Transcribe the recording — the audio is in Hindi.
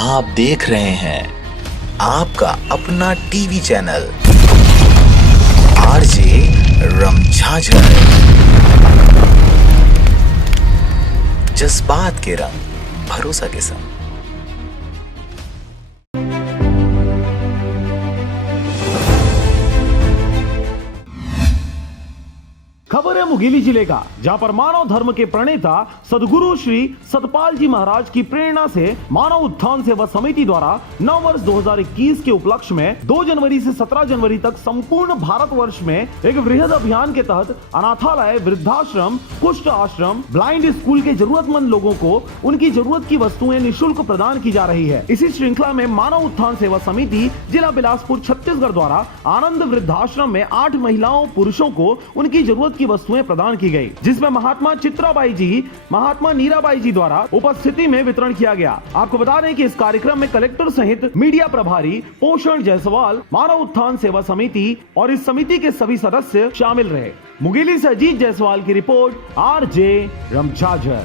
आप देख रहे हैं आपका अपना टीवी चैनल आरजे रमझाझर। जज्बात के रंग, भरोसा के संग। खबर है मुंगेली जिले का, जहां पर मानव धर्म के प्रणेता सदगुरु श्री सतपाल जी महाराज की प्रेरणा से मानव उत्थान सेवा समिति द्वारा नव वर्ष 2021 के उपलक्ष्य में 2 जनवरी से 17 जनवरी तक संपूर्ण भारतवर्ष में एक वृहद अभियान के तहत अनाथालय, वृद्धाश्रम, कुष्ठ आश्रम, ब्लाइंड स्कूल के जरूरतमंद लोगों को उनकी जरूरत की वस्तुएं निःशुल्क प्रदान की जा रही है। इसी श्रृंखला में मानव उत्थान सेवा समिति जिला बिलासपुर छत्तीसगढ़ द्वारा आनंद वृद्धाश्रम में 8 महिलाओं पुरुषों को उनकी जरूरत की वस्तुएं प्रदान की गई, जिसमें महात्मा चित्राबाई जी, महात्मा नीराबाई जी द्वारा उपस्थिति में वितरण किया गया। आपको बता दें कि इस कार्यक्रम में कलेक्टर सहित मीडिया प्रभारी पोषण जायसवाल, मानव उत्थान सेवा समिति और इस समिति के सभी सदस्य शामिल रहे। मुंगेली से अजीत जायसवाल की रिपोर्ट, आरजे रमझाझर।